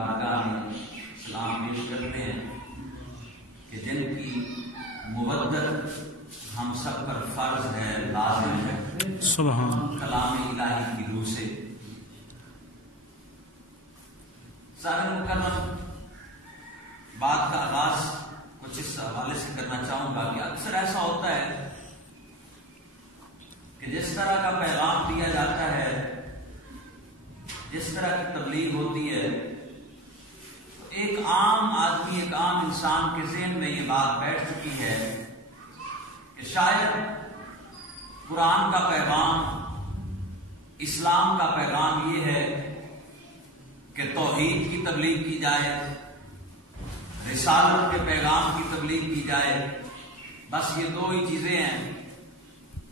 بارگاہ میں سلام پیش کرتے ہیں کہ جن کی مودت ہم سب پر فرض ہے، لازم ہے، سبحان کلام الہی کی روح سے۔ سارے مکرم، بات کا آغاز کچھ اس حوالے سے کرنا چاہوں گا کہ اکثر ایسا ہوتا ہے کہ جس طرح کا پیغام دیا جاتا ہے، جس طرح کی تبلیغ ہوتی ہے، ایک عام آدمی، ایک عام انسان کے ذہن میں یہ بات بیٹھ چکی ہے کہ شاید قرآن کا پیغام، اسلام کا پیغام یہ ہے کہ توحید کی تبلیغ کی جائے، رسالت کے پیغام کی تبلیغ کی جائے، بس یہ دو ہی چیزیں ہیں،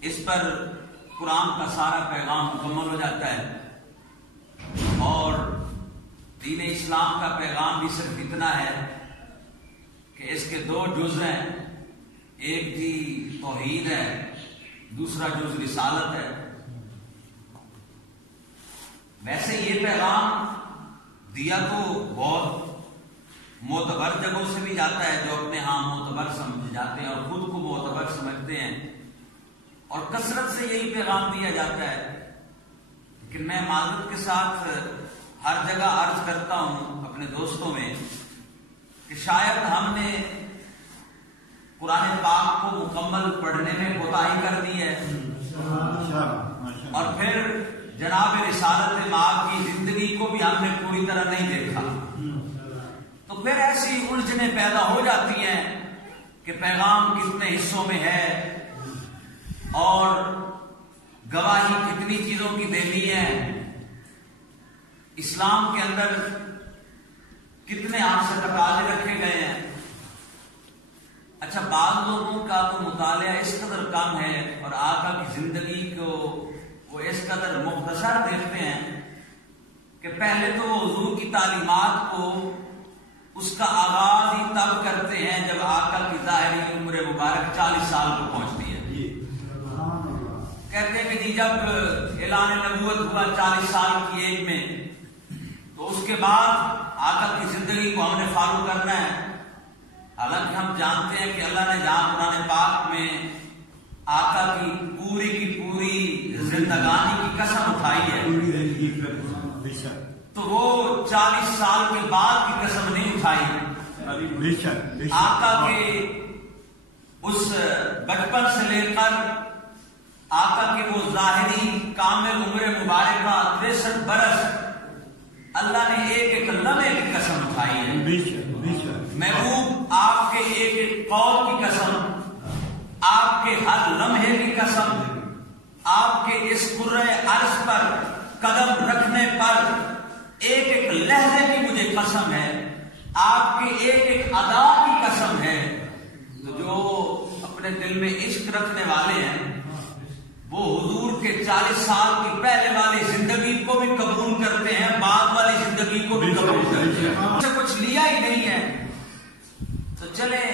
اس پر قرآن کا سارا پیغام مکمل ہو جاتا ہے۔ اور دین اسلام کا پیغام بھی صرف اتنا ہے کہ اس کے دو جز ہیں، ایک بھی توحید ہے، دوسرا جز رسالت ہے۔ ویسے یہ پیغام دیا تو بہت معتبر جگہوں سے بھی جاتا ہے، جو اپنے ہاں معتبر سمجھ جاتے ہیں اور خود کو معتبر سمجھتے ہیں، اور کثرت سے یہی پیغام دیا جاتا ہے۔ لیکن میں معذرت کے ساتھ ہر جگہ عرض کرتا ہوں اپنے دوستوں میں کہ شاید ہم نے قرآن پاک کو مکمل پڑھنے میں کوتاہی کر دی ہے، اور پھر جناب رسالت مآب کی زندگی کو بھی ہم نے پوری طرح نہیں دیکھا، تو پھر ایسی الجھنیں پیدا ہو جاتی ہیں کہ پیغام کتنے حصوں میں ہے اور گواہی کتنی چیزوں کی دینی ہے، اسلام کے اندر کتنے آپ سے تقاضے رکھے گئے ہیں۔ اچھا، بعض لوگوں کا تو مطالعہ اس قدر کم ہے اور آقا کی زندگی کو وہ اس قدر مختصر دیکھتے ہیں کہ پہلے تو وہ حضور کی تعلیمات کو اس کا آغاز ہی تب کرتے ہیں جب آقا کی ظاہری عمر مبارک 40 سال کو پہنچتی ہے۔ کہتے ہیں کہ جی جب اعلان نبوت ہوا 40 سال کی ایج میں، تو اس کے بعد آقا کی زندگی کو ہم نے فالو کرنا ہے۔ حالانکہ ہم جانتے ہیں کہ اللہ نے جہاں قرآن پاک میں آقا کی پوری زندگانی کی قسم اٹھائی ہے، تو وہ 40 سال کے بعد کی قسم نہیں اٹھائی۔ آقا کے اس بچپن سے لے کر آقا کی وہ ظاہری کامل عمر مبارکہ 63 برس اللہ نے ایک ایک لمحے کی قسم اٹھائی ہے۔ محبوب آپ کے ایک ایک قول کی قسم، آپ کے ہر لمحے کی قسم، آپ کے اس کرۂ ارض پر قدم رکھنے پر ایک ایک لہجے کی مجھے قسم ہے، آپ کے ایک ایک ادا کی قسم ہے۔ تو جو اپنے دل میں عشق رکھنے والے ہیں وہ حضور کے 40 سال کی پہلے والی زندگی کو بھی قبول کرتے ہیں، بعد والی زندگی کو بھی قبول کرتے ہیں، اس سے کچھ لیا ہی نہیں ہے۔ تو چلیں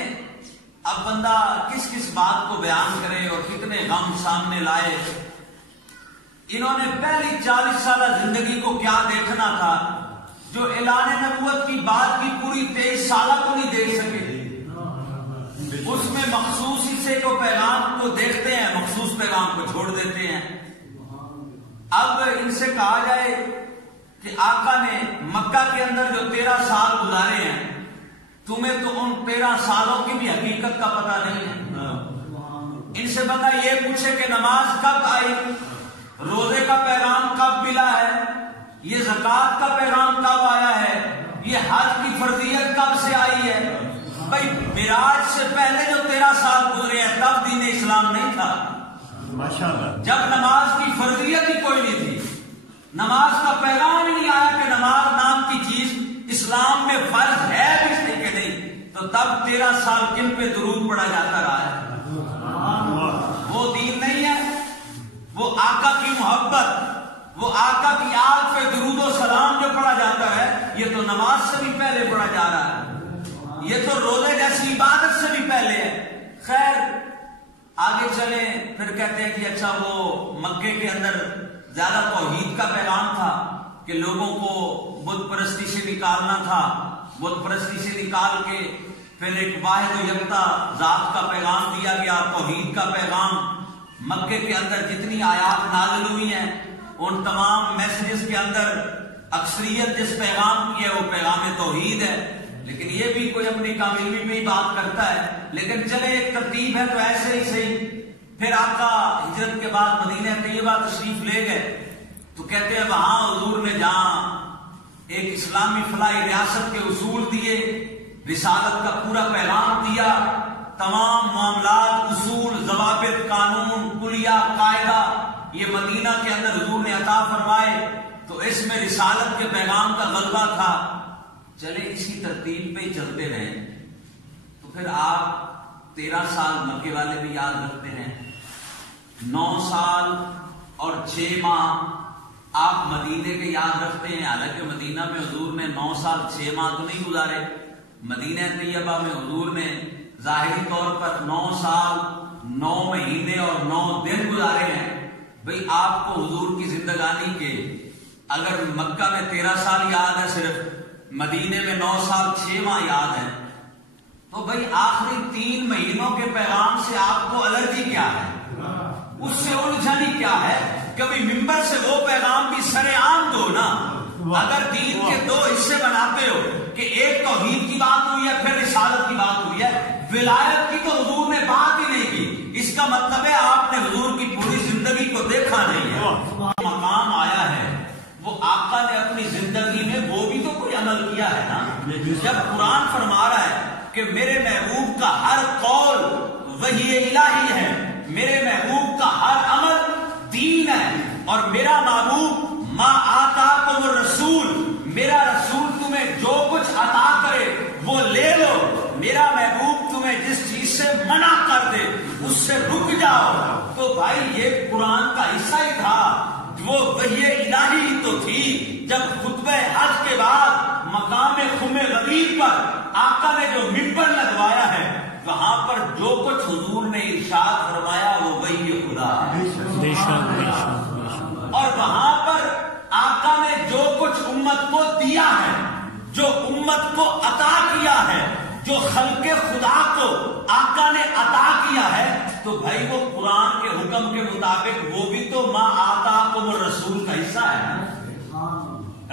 اب بندہ کس کس بات کو بیان کرے اور کتنے غم سامنے لائے۔ انہوں نے پہلی 40 سالہ زندگی کو کیا دیکھنا تھا جو اعلان نبوت کی بات کی پوری 23 سالہ کو نہیں دیکھ سکے۔ اس میں مخصوص حصے کو پیغام کو دیکھتے ہیں، مخصوص پیغام کو چھوڑ دیتے ہیں۔ اب ان سے کہا جائے کہ آقا نے مکہ کے اندر جو 13 سال گزارے ہیں، تمہیں تو ان 13 سالوں کی بھی حقیقت کا پتہ نہیں ہے۔ ان سے بندہ یہ پوچھے کہ نماز کب آئی، روزے کا پیغام کب ملا ہے، یہ زکوٰۃ کا پیغام کب آیا ہے، یہ حج کی فرضیت کب سے آئی ہے۔ بھائی معراج سے پہلے جو 13 سال گزرے ہیں تب دین اسلام نہیں تھا، جب نماز کی فرضیت ہی کوئی نہیں تھی، نماز کا پیغام ہی نہیں آیا کہ نماز نام کی چیز اسلام میں فرض ہے بھی صحیح کہ نہیں، تو تب 13 سال کن پہ درود پڑھا جاتا رہا ہے۔ وہ دین نہیں ہے، وہ آقا کی محبت، وہ آقا کی آل پہ درود و سلام جو پڑھا جاتا ہے، یہ تو نماز سے بھی پہلے پڑھا جا رہا ہے، یہ تو روزے جیسی عبادت سے بھی پہلے ہے۔ خیر آگے چلیں، پھر کہتے ہیں کہ اچھا وہ مکے کے اندر زیادہ توحید کا پیغام تھا کہ لوگوں کو بت پرستی سے نکالنا تھا، بت پرستی سے نکال کے پھر ایک واحد و یکتا ذات کا پیغام دیا گیا، توحید کا پیغام۔ مکے کے اندر جتنی آیات نازل ہوئی ہیں ان تمام میسیجز کے اندر اکثریت جس پیغام کی ہے وہ پیغام توحید ہے۔ لیکن یہ بھی کوئی اپنی کامیابی میں ہی بات کرتا ہے، لیکن چلے ایک ترتیب ہے تو ایسے ہی صحیح۔ پھر آقا ہجرت کے بعد مدینہ طیبہ تشریف لے گئے تو کہتے ہیں وہاں حضور نے جہاں ایک اسلامی فلاحی ریاست کے اصول دیے، رسالت کا پورا پیغام دیا، تمام معاملات، اصول، ضوابط، قانون، کلیہ، قاعدہ یہ مدینہ کے اندر حضور نے عطا فرمائے، تو اس میں رسالت کے پیغام کا غلبہ تھا۔ چلے اسی ترتیب پہ چلتے رہے تو پھر آپ 13 سال مکے والے بھی یاد رکھتے ہیں، 9 سال اور 6 ماہ آپ مدینے کے یاد رکھتے ہیں۔ حالانکہ مدینہ میں حضور نے 9 سال 6 ماہ تو نہیں گزارے، مدینہ طیبہ میں حضور نے ظاہری طور پر 9 سال 9 مہینے اور 9 دن گزارے ہیں۔ بھئی آپ کو حضور کی زندگانی کے اگر مکہ میں 13 سال یاد ہے صرف، مدینے میں 9 سال 6 ماہ یاد ہے، تو بھئی آخری 3 مہینوں کے پیغام سے آپ کو الرجی کیا ہے، اس سے الجھنی کیا ہے؟ کبھی ممبر سے وہ پیغام بھی سر عام دو نا۔ اگر دین کے 2 حصے بناتے ہو کہ ایک توحید کی بات ہوئی ہے پھر رسالت کی بات ہوئی ہے، ولایت کی تو حضور نے بات ہی نہیں کی، اس کا مطلب ہے آپ نے حضور کی پوری زندگی کو دیکھا نہیں ہے۔ مقام آیا ہے وہ آقا نے اپنی زندگی میں وہ بھی تو کوئی عمل کیا ہے نا۔ جب قرآن فرما رہا ہے کہ میرے محبوب کا ہر قول وحی الہی ہے، میرے محبوب کا ہر عمل دین ہے، اور میرا محبوب ما آتاکم الرسول، میرا رسول تمہیں جو کچھ عطا کرے وہ لے لو، میرا محبوب تمہیں جس چیز سے منع کر دے اس سے رک جاؤ۔ تو بھائی یہ قرآن کا حصہ ہی تھا، وہ وحی الہی تو تھی۔ جب خطبہ حج کے بعد مقام خم غدیر پر آقا نے جو ممبر لگوایا ہے وہاں پر جو کچھ حضور نے ارشاد فرمایا وہ وحی خدا ہے، اور وہاں پر آقا نے جو کچھ امت کو دیا ہے، جو امت کو عطا کیا ہے، جو خلق خدا کو آقا نے عطا کیا ہے، تو بھائی وہ قرآن کے حکم کے مطابق وہ بھی تو ما آتاکم الرسول کا حصہ ہے۔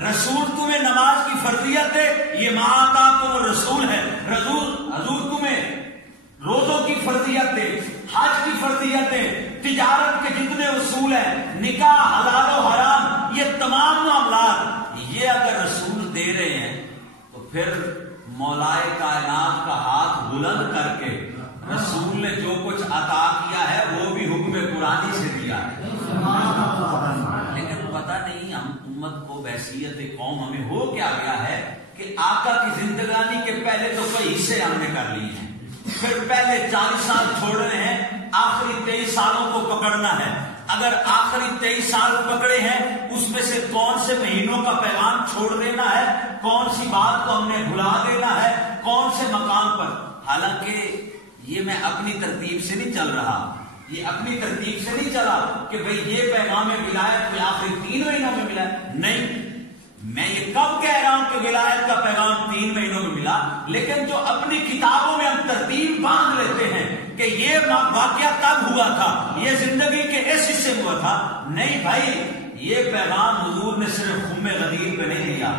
رسول تمہیں نماز کی فرضیت ہے، یہ ما آتاکم الرسول ہے۔ حضور تمہیں روزوں کی فرضیت ہے، حج کی فرضیت ہے، تجارت کے جتنے اصول ہیں، نکاح، حلال و حرام، یہ تمام معاملات یہ اگر رسول دے رہے ہیں تو پھر مولائے کائنات کا ہاتھ بلند کر کے رسول نے جو کچھ عطا کیا ہے وہ بھی حکم قرآنی سے دیا ہے۔ لیکن پتہ نہیں ہم امت کو بحیثیت قوم ہمیں ہو کیا گیا ہے کہ آقا کی زندگانی کے پہلے تو کئی حصے ہم نے کر لیے ہیں، پھر پہلے 40 سال چھوڑ رہے ہیں، آخری 23 سالوں کو پکڑنا ہے۔ اگر آخری 23 سال پکڑے ہیں اس میں سے کون سے مہینوں کا پیغام چھوڑ دینا ہے، کون سی بات کو ہم نے بھلا دینا ہے، کون سے مقام پر۔ حالانکہ یہ میں اپنی ترتیب سے نہیں چل رہا، یہ اپنی ترتیب سے نہیں چلا کہ بھئی یہ پیغام ولایت میں آخری 3 مہینوں میں ملا ہے، نہیں، میں یہ کب کہہ رہا ہوں کہ ولایت کا پیغام 3 مہینوں میں ملا، لیکن جو اپنی کتابوں میں ہم ترتیب باندھ لیتے ہیں کہ یہ واقعہ تب ہوا تھا، یہ زندگی کے اس حصے میں ہوا تھا، نہیں بھائی، یہ پیغام حضور نے صرف خم غدیر پہ نہیں دیا،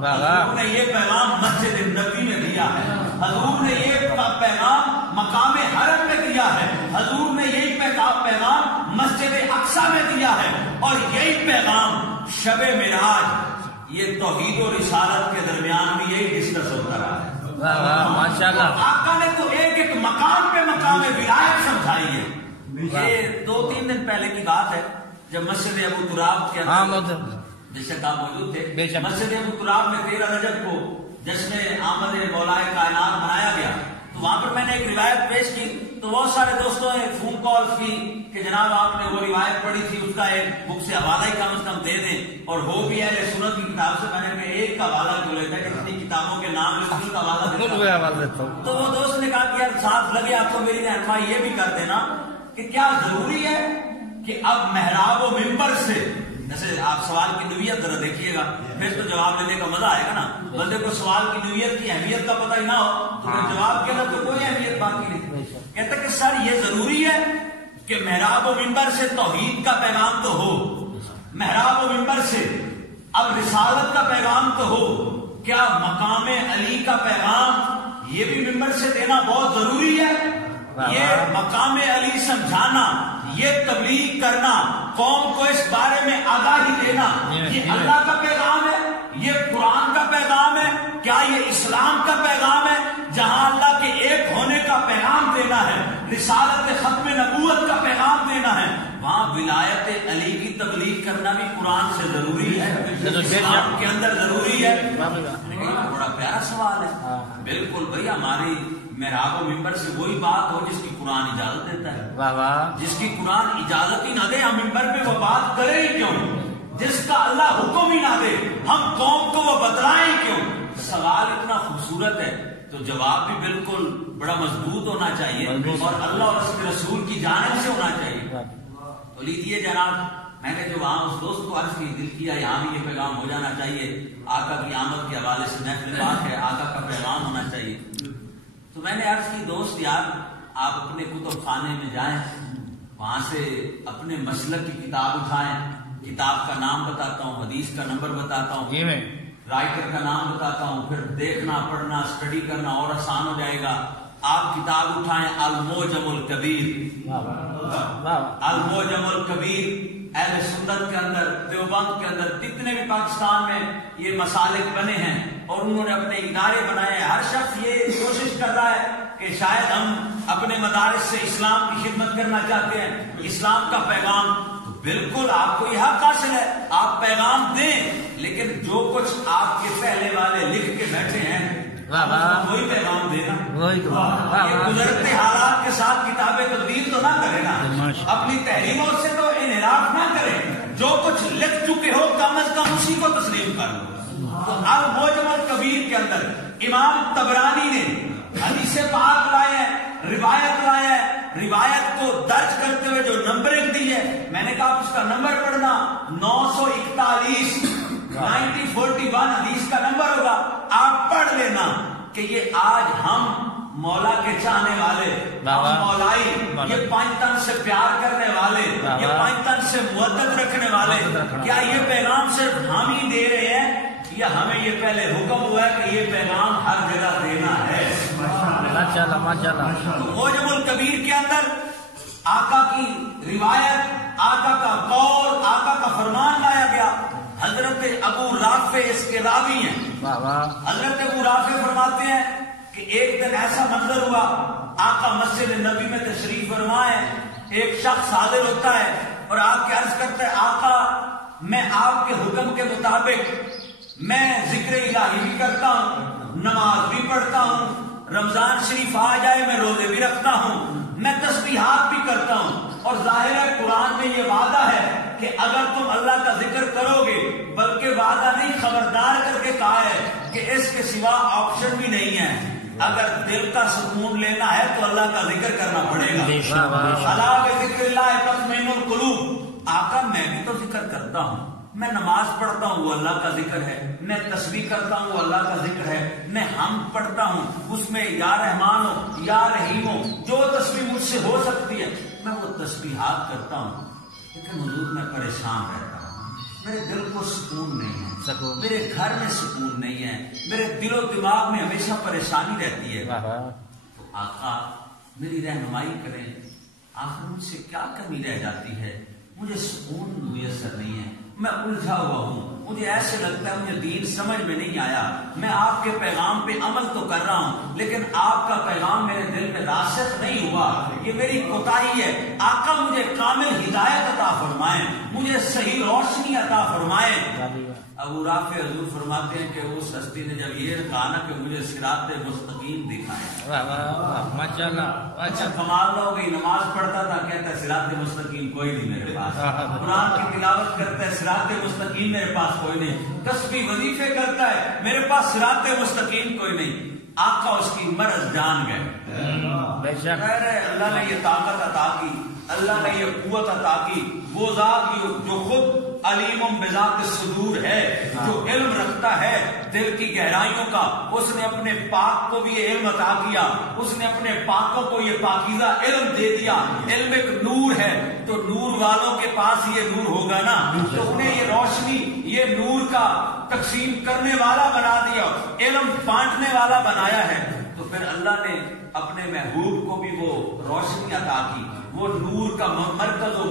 حضور نے یہ پیغام مسجد نبوی میں دیا ہے، حضور نے یہ پیغام مقام حرم میں دیا ہے، حضور نے یہی پیغام مسجد اقصی میں دیا ہے، اور یہی پیغام شب معراج، یہ توحید و رسالت کے درمیان بھی یہی ڈسکس ہوتا رہا ہے۔ ماشاءاللہ آقا نے تو ایک ایک مقام پہ مقام ولایت سمجھائی ہے۔ یہ 2-3 دن پہلے کی بات ہے جب مسجد ابو تراب کے اندر بے شک آپ موجود تھے، مسجد ابو تراب میں 13 رجب کو جشن آمد مولائے کائنات منایا گیا، تو وہاں پر میں نے ایک روایت پیش کی تو بہت سارے دوستوں نے فون کال کی کہ جناب آپ نے وہ روایت پڑھی تھی اس کا ایک بک سے حوالہ ہی کم از کم دے دیں، اور ہو بھی اہل سنت کی کتاب سے، میں نے کہا ایک کا حوالہ کیوں لیتا ہے، کتنی کتابوں کے نام لکھنے کا حوالہ دیتا ہوں۔ تو وہ دوست نے کہا کہ یار ساتھ لگے آپ کو میری رہنمائی یہ بھی کر دینا کہ کیا ضروری ہے کہ اب محراب و ممبر سے جیسے آپ سوال کی نوعیت ذرا دیکھیے گا، پھر تو جواب لینے کا مزہ آئے گا نا. بندے کو سوال کی نوعیت کی اہمیت کا پتہ ہی نہ ہو تو پھر جواب کے اندر تو کوئی اہمیت باقی نہیں. کہتا کہ سر یہ ضروری ہے کہ محراب و منبر سے توحید کا پیغام تو ہو، محراب و منبر سے اب رسالت کا پیغام تو ہو، کیا مقام علی کا پیغام یہ بھی منبر سے دینا بہت ضروری ہے؟ یہ مقام علی سمجھانا، یہ تبلیغ کرنا، قوم کو اس بارے میں آگاہی دینا، یہ اللہ کا پیغام ہے، یہ قرآن کا پیغام ہے، کیا یہ اسلام کا پیغام ہے؟ جہاں اللہ کے ایک ہونے کا پیغام دینا ہے، رسالت ختم نبوت کا پیغام دینا ہے، وہاں ولایت علی کی تبلیغ کرنا بھی قرآن سے ضروری ہے، اسلام کے اندر ضروری ہے. بڑا پیارا سوال ہے. بالکل بھائی، ہماری محراب و منبر سے وہی بات ہو جس کی قرآن اجازت دیتا ہے. جس کی قرآن اجازت ہی نہ دے ہم منبر پہ وہ بات کریں ہی کیوں؟ جس کا اللہ حکم ہی نہ دے ہم قوم کو وہ بتلائیں ہی کیوں؟ سوال اتنا خوبصورت ہے تو جواب بھی بالکل بڑا مضبوط ہونا چاہیے اور اللہ اور اس کے رسول کی جانب سے ہونا چاہیے. تو لیجیے جناب، میں نے جو وہاں اس دوست کو عرض کی، دل کیا یہاں بھی یہ پیغام ہو جانا چاہیے. آقا کی آمد کے حوالے سے محفل بات ہے، آقا کا پیغام ہونا چاہیے. تو میں نے عرض کی دوست یار آپ اپنے کتب خانے میں جائیں، وہاں سے اپنے مسلک کی کتاب اٹھائیں، کتاب کا نام بتاتا ہوں، حدیث کا نمبر بتاتا ہوں، رائٹر کا نام بتاتا ہوں، پھر دیکھنا پڑھنا اسٹڈی کرنا اور آسان ہو جائے گا. آپ کتاب اٹھائیں الموجم الکبیر، الموجم الکبیر. اہل سنت کے اندر، دیوبند کے اندر، جتنے بھی پاکستان میں یہ مسالک بنے ہیں اور انہوں نے اپنے ادارے بنائے ہیں، ہر شخص یہ کوشش کر رہا ہے کہ شاید ہم اپنے مدارس سے اسلام کی خدمت کرنا چاہتے ہیں، اسلام کا پیغام. تو بالکل آپ کو یہ حق حاصل ہے، آپ پیغام دیں، لیکن جو کچھ آپ کے پہلے والے لکھ کے بیٹھے ہیں وہی پیغام دینا. یہ گزرتے حالات کے ساتھ کتابیں تبدیل تو نہ کرے نا، اپنی تحریموں سے تو انحراف نہ کرے. جو کچھ لکھ چکے ہو کم از کم اسی کو تسلیم کر لو. تو الموجم الکبیر کے اندر امام طبرانی نے حدیث پاک لائے ہیں، روایت لائے ہیں، روایت کو درج کرتے ہوئے جو نمبرنگ دی ہے، میں نے کہا اس کا نمبر پڑھنا 941 1941 حدیث کا نمبر ہوگا. آپ پڑھ لینا کہ یہ آج ہم مولا کے چاہنے والے، مولائی، یہ پانچ تن سے پیار کرنے والے، یہ پانچ تن سے محبت رکھنے والے، کیا یہ پیغام صرف ہم ہی دے رہے ہیں یا ہمیں یہ پہلے حکم ہوا ہے کہ یہ پیغام ہر جگہ دینا ہے؟ موجم الکبیر کے اندر آقا کی روایت، آقا کا قول، آقا کا فرمان لایا گیا. حضرت ابو رافع اس کے راوی ہیں. حضرت ابو رافع فرماتے ہیں کہ ایک دن ایسا منظر ہوا، آقا مسجد نبی میں تشریف فرما ہے، ایک شخص حاضر ہوتا ہے اور آپ کے عرض کرتا ہے آقا میں آپ کے حکم کے مطابق میں ذکر الہی بھی کرتا ہوں، نماز بھی پڑھتا ہوں، رمضان شریف آ جائے میں روزے بھی رکھتا ہوں، میں تسبیحات بھی کرتا ہوں، اور ظاہر ہے قرآن میں یہ وعدہ ہے کہ اگر تم اللہ کا ذکر کرو گے، بلکہ وعدہ نہیں خبردار کر کے کہا ہے کہ اس کے سوا آپشن بھی نہیں ہے. اگر دل کا سکون لینا ہے تو اللہ کا ذکر کرنا پڑے گا. الا بذکر اللہ تطمئن القلوب. آقا میں بھی تو ذکر کرتا ہوں، میں نماز پڑھتا ہوں وہ اللہ کا ذکر ہے، میں تسبیح کرتا ہوں وہ اللہ کا ذکر ہے، میں حمد پڑھتا ہوں اس میں یا رحمان ہو یا رحیم ہو، جو تسبیح مجھ سے ہو سکتی ہے میں وہ تسبیحات کرتا ہوں. لیکن حضور میں پریشان رہتا ہوں، میرے دل کو سکون نہیں ہے، میرے گھر میں سکون نہیں ہے، میرے دل و دماغ میں ہمیشہ پریشانی رہتی ہے. تو آقا میری رہنمائی کریں، آخر مجھ سے کیا کمی رہ جاتی ہے؟ مجھے سکون میسر نہیں ہے، میں الجھا ہوا ہوں، مجھے ایسے لگتا ہے مجھے دین سمجھ میں نہیں آیا. میں آپ کے پیغام پہ عمل تو کر رہا ہوں لیکن آپ کا پیغام میرے دل میں راسخ نہیں ہوا، یہ میری کوتاہی ہے. آقا مجھے کامل ہدایت عطا فرمائیں، مجھے صحیح روشنی عطا فرمائیں. ابو رافع حضور فرماتے ہیں کہ اس ہستی نے جب یہ کہا نا کہ مجھے صراط مستقیم دکھائیں، اچھا کمال ہو گئی. نماز پڑھتا تھا کہتا ہے صراط مستقیم کوئی نہیں میرے پاس، قرآن کی تلاوت کرتا ہے صراط مستقیم میرے پاس کوئی نہیں، تسبیح وظیفے کرتا ہے میرے پاس صراط مستقیم کوئی نہیں. آقا اس کی مرض جان گئے. اللہ نے یہ طاقت عطا کی، اللہ نے یہ قوت عطا کی. وہ ذات جو خود علیم بذات الصدور ہے، جو علم رکھتا ہے دل کی گہرائیوں کا، اس نے اپنے پاک کو بھی یہ علم عطا کیا، اس نے اپنے پاکوں کو یہ پاکیزہ علم دے دیا۔ علم ایک نور ہے، تو نور والوں کے پاس یہ نور ہوگا نا، تو انہیں یہ روشنی، یہ نور کا تقسیم کرنے والا بنا دیا، علم بانٹنے والا بنایا ہے۔ تو پھر اللہ نے اپنے محبوب کو بھی وہ روشنی عطا کی، وہ نور کا مرکز و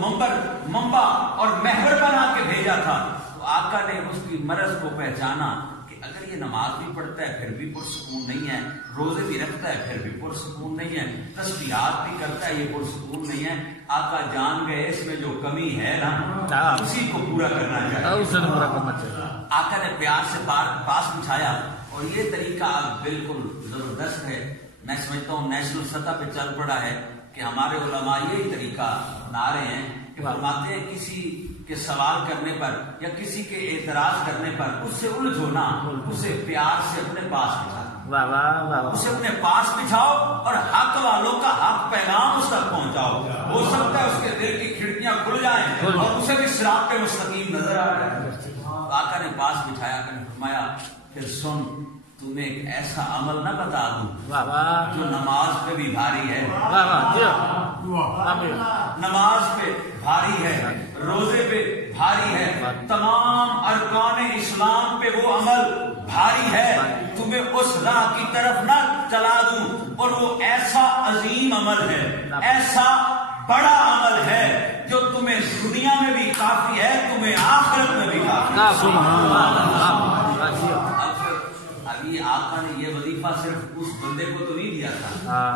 منبع اور محور بنا کے بھیجا تھا۔ تو آقا نے اس کی مرض کو پہچانا کہ اگر یہ نماز بھی پڑھتا ہے پھر بھی پرسکون نہیں ہے، روزے بھی رکھتا ہے پھر بھی پرسکون نہیں ہے، تسبیحات بھی کرتا ہے یہ پرسکون نہیں ہے، آقا جان گئے اس میں جو کمی ہے نا اسی کو پورا کرنا چاہیے۔ آقا نے پیار سے پاس بچھایا، اور یہ طریقہ بالکل زبردست ہے۔ میں سمجھتا ہوں نیشنل سطح پہ چل پڑا ہے کہ ہمارے علماء یہی طریقہ اپنا رہے ہیں کہ فرماتے ہیں کسی کے سوال کرنے پر یا کسی کے اعتراض کرنے پر اس سے الجھونا، اسے پیار سے اپنے پاس بچھاؤ، اسے اپنے پاس بچھاؤ اور حق والوں کا حق پیغام اس تک پہنچاؤ۔ ہو سکتا ہے اس کے دل کی کھڑکیاں کھل جائیں اور اسے بھی صراط پہ مستقیم نظر آ رہا ہے۔ آقا نے پاس بچھایا، آقا نے فرمایا پھر سن، تمہیں ایک ایسا عمل نہ بتا دوں جو نماز پہ بھی بھاری ہے، نماز پہ بھاری ہے، روزے پہ بھاری ہے، تمام ارکان اسلام پہ وہ عمل بھاری ہے، تمہیں اس راہ کی طرف نہ چلا دوں، اور وہ ایسا عظیم عمل ہے، ایسا بڑا عمل ہے جو تمہیں دنیا میں بھی کافی ہے، تمہیں آخرت میں بھی کافی ہے۔ ابھی آقا نے یہ وظیفہ صرف اس بندے کو تو نہیں دیا تھا،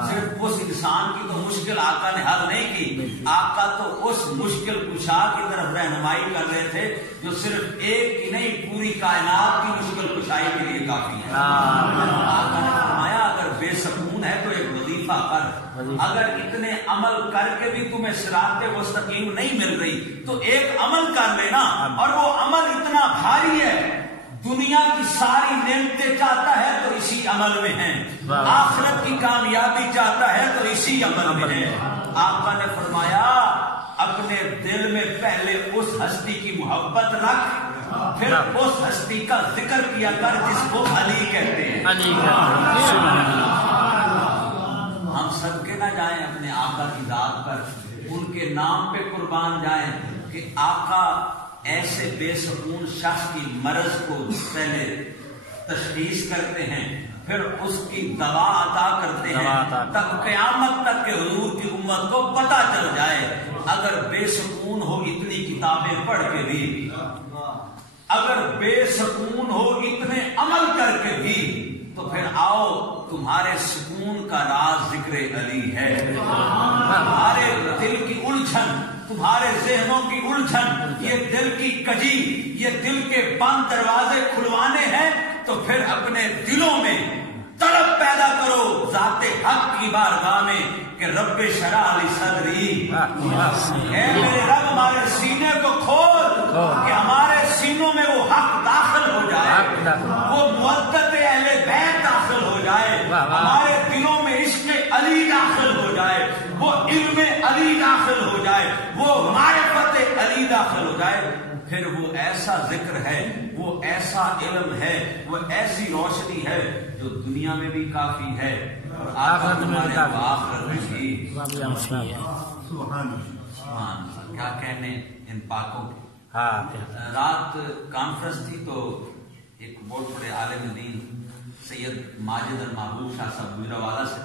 صرف اس انسان کی تو مشکل آقا نے حل نہیں کی، آقا تو اس مشکل کشا کی طرف رہنمائی کر رہے تھے جو صرف ایک ہی نہیں پوری کائنات کی مشکل کشائی کے لیے کافی ہے۔ آقا نے فرمایا اگر بے سکون ہے تو ایک وظیفہ کر، اگر اتنے عمل کر کے بھی تمہیں صراط مستقیم نہیں مل رہی تو ایک عمل کر لینا، اور وہ عمل اتنا بھاری ہے، دنیا کی ساری نعمتیں چاہتا ہے تو اسی عمل میں ہیں، آخرت کی کامیابی چاہتا ہے تو اسی عمل میں ہے۔ آقا نے فرمایا اپنے دل میں پہلے اس ہستی کی محبت رکھ، پھر اس ہستی کا ذکر کیا کر جس کو علی کہتے ہیں۔ ہم صدقے نہ جائیں اپنے آقا کی ذات پر، ان کے نام پہ قربان جائیں کہ آقا ایسے بے سکون شخص کی مرض کو پہلے تشخیص کرتے ہیں، پھر اس کی دوا عطا کرتے ہیں، تب قیامت تک کے حضور کی امت کو پتہ چل جائے اگر بے سکون ہو اتنی کتابیں پڑھ کے بھی، اگر بے سکون ہو اتنے عمل کر کے بھی، تو پھر آؤ تمہارے سکون کا راز ذکر علی ہے۔ تمہارے دل کی الجھن، تمہارے ذہنوں کی الجھن، یہ دل کی کجی، یہ دل کے بند دروازے کھلوانے ہیں، تو پھر اپنے دلوں میں طلب پیدا کرو ذات حق کی بارگاہ میں کہ رب شرح لی صدری، اے میرے رب ہمارے سینے کو کھول کہ ہمارے سینوں میں وہ حق داخل ہو جائے، وہ محبت اہل بیت داخل ہو جائے، ہمارے دلوں میں عشق علی داخل ہو جائے، وہ علم علی داخل ہو جائے، وہ معرفت علی داخل ہو جائے، پھر وہ ایسا ذکر ہے، وہ ایسا علم ہے، وہ ایسی روشنی ہے جو دنیا میں بھی کافی ہے اور آخرت میں بھی۔ کیا کہنے ان پاکوں کی۔ رات کانفرنس تھی تو ایک بہت بڑے عالم دین سید ماجد المحبوب شاہ صاحب گجرانوالہ سے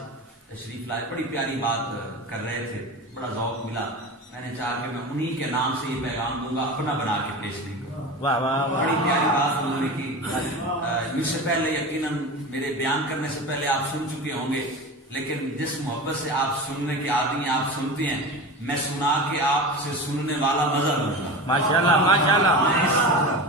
تشریف لائے، بڑی پیاری بات کر رہے تھے، بڑا ذوق ملا، میں نے چاہا کہ میں انہی کے نام سے یہ پیغام دوں گا، اپنا بنا کے پیش نہیں کروں۔ بڑی پیاری بات انہوں نے کی، مجھ سے پہلے یقیناً میرے بیان کرنے سے پہلے آپ سن چکے ہوں گے، لیکن جس محبت سے آپ سننے کے عادی ہیں، آپ سنتے ہیں، میں سنا کے آپ سے سننے والا مزہ لوں گا ماشاءاللہ ماشاءاللہ۔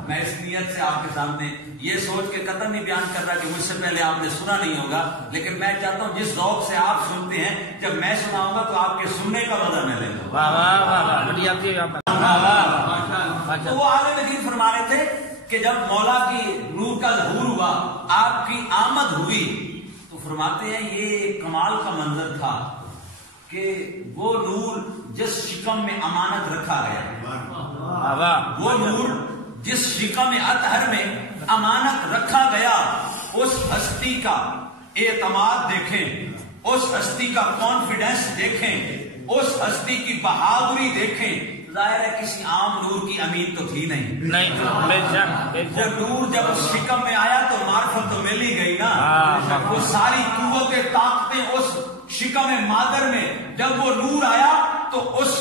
میں اس نیت سے آپ کے سامنے یہ سوچ کے قطعاً نہیں بیان کر رہا کہ مجھ سے پہلے آپ نے سنا نہیں ہوگا، لیکن میں چاہتا ہوں جس ذوق سے آپ سنتے ہیں، جب میں سناؤں گا تو آپ کے سننے کا مزہ میں لیں گا۔ تو وہ عالم دین فرما رہے تھے کہ جب مولا کی نور کا ظہور ہوا، آپ کی آمد ہوئی، تو فرماتے ہیں یہ کمال کا منظر تھا کہ وہ نور جس شکم میں امانت رکھا گیا، وہ نور جس شکم اطہر میں امانت رکھا گیا، اس ہستی کا اعتماد دیکھیں، اس ہستی کا کانفیڈنس دیکھیں، اس ہستی کی بہادری دیکھیں۔ ظاہر ہے کسی عام نور کی امین تو تھی نہیں، وہ نور جب اس شکم میں آیا تو معرفت تو مل ہی گئی نا، وہ ساری قوتیں طاقتیں اس شکم مادر میں، جب وہ نور آیا تو اس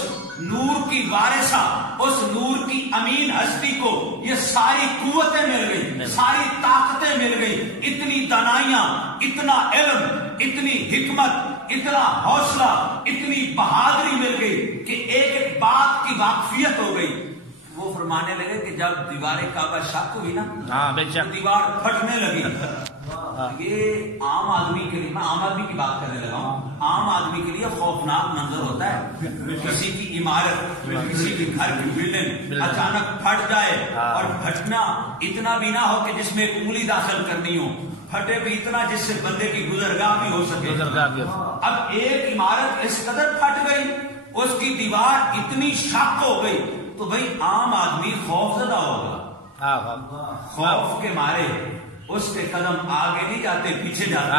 نور کی وارثہ، اس نور کی امین ہستی کو یہ ساری قوتیں مل گئی، ساری طاقتیں مل گئی، اتنی دانائیاں، اتنا علم، اتنی حکمت، اتنا حوصلہ، اتنی بہادری مل گئی کہ ایک ایک بات کی واقفیت ہو گئی۔ وہ فرمانے لگے کہ جب دیوار کعبہ شق ہوئی نا، دیوار پھٹنے لگی۔ یہ عام آدمی کے لیے، میں عام آدمی کی بات کرنے لگا ہوں، عام آدمی کے لیے خوفناک منظر ہوتا ہے، کسی کی عمارت، کسی کے گھر کی بلڈنگ اچانک پھٹ جائے، اور پھٹنا اتنا بھی نہ ہو کہ جس میں ایک انگلی داخل کرنی ہو، پھٹے بھی اتنا جس سے بندے کی گزرگاہ بھی ہو سکے۔ اب ایک عمارت اس قدر پھٹ گئی، اس کی دیوار اتنی شق ہو گئی، تو بھائی عام آدمی خوف زدہ ہوگا، خوف کے مارے اس کے قدم آگے نہیں جاتے، پیچھے جاتے۔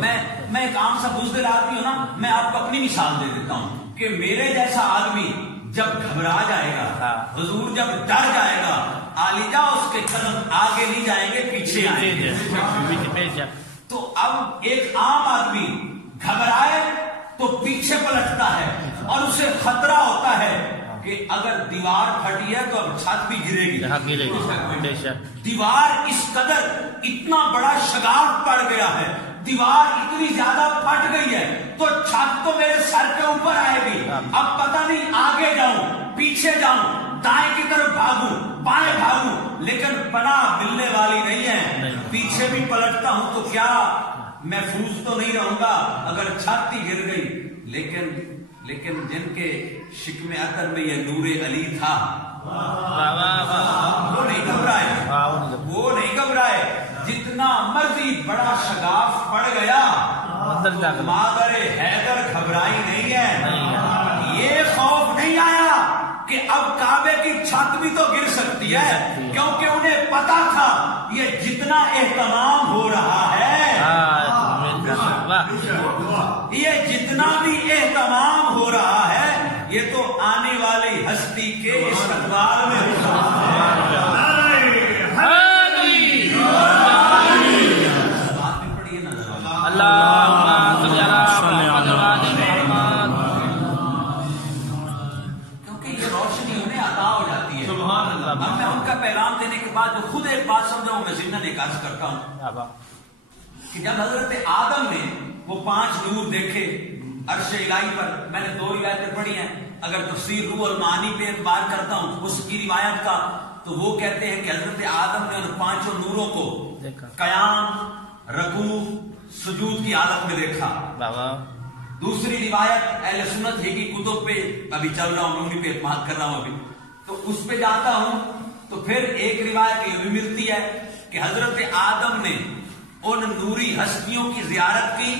میں ایک عام سا بزدل آدمی ہوں نا، میں آپ کو اپنی مثال دے دیتا ہوں کہ میرے جیسا آدمی جب گھبرا جائے گا، حضور جب ڈر جائے گا، عالیجا اس کے قدم آگے نہیں جائیں گے، پیچھے آئیں گے۔ تو اب ایک عام آدمی گھبرائے تو پیچھے پلٹتا ہے، اور اسے خطرہ ہوتا ہے کہ اگر دیوار پھٹی ہے تو اب چھت بھی گرے گی۔ دیوار اس قدر اتنا بڑا شگاف پڑ گیا ہے، دیوار اتنی زیادہ پھٹ گئی ہے تو چھت تو میرے سر کے اوپر آئے گی، اب پتہ نہیں آگے جاؤں، پیچھے جاؤں، دائیں کی طرف بھاگوں، بائیں بھاگوں، لیکن پناہ ملنے والی نہیں ہے۔ پیچھے بھی پلٹتا ہوں تو کیا محفوظ تو نہیں رہوں گا اگر چھت ہی گر گئی۔ لیکن جن کے شکم اطہر میں یہ نور علی تھا، وہ نہیں گھبرائے، جتنا مرضی بڑا شگاف پڑ گیا، مادر حیدر گھبرائی نہیں ہے۔ یہ خوف نہیں آیا کہ اب کعبے کی چھت بھی تو گر سکتی ہے، کیونکہ انہیں پتا تھا یہ جتنا اہتمام ہو رہا ہے، یہ جتنا بھی اہتمام ہو رہا ہے، یہ تو آنے والی ہستی کے استقبال میں کیونکہ یہ روشنی انہیں عطا ہو جاتی ہے۔ اب میں ان کا پیغام دینے کے بعد جو خود ایک بات سمجھا ہوں، میں ضمن ایک عرض کرتا ہوں کہ جب حضرت آدم نے وہ 5 نور دیکھے عرش الہی پر، میں نے 2 روایتیں پڑھی ہیں، اگر تفسیر روح المعانی پہ اعتبار کرتا ہوں اس کی روایت کا، تو وہ کہتے ہیں کہ حضرت آدم نے ان 5 نوروں کو قیام، رکوع، سجود کی حالت میں دیکھا۔ دوسری روایت اہل سنت ہی کی کتب پہ ابھی چل رہا ہوں، انہیں پہ اعتماد کر رہا ہوں ابھی، تو اس پہ جاتا ہوں تو پھر ایک روایت یہ بھی ملتی ہے کہ حضرت آدم نے ان نوری ہستیوں کی زیارت کی،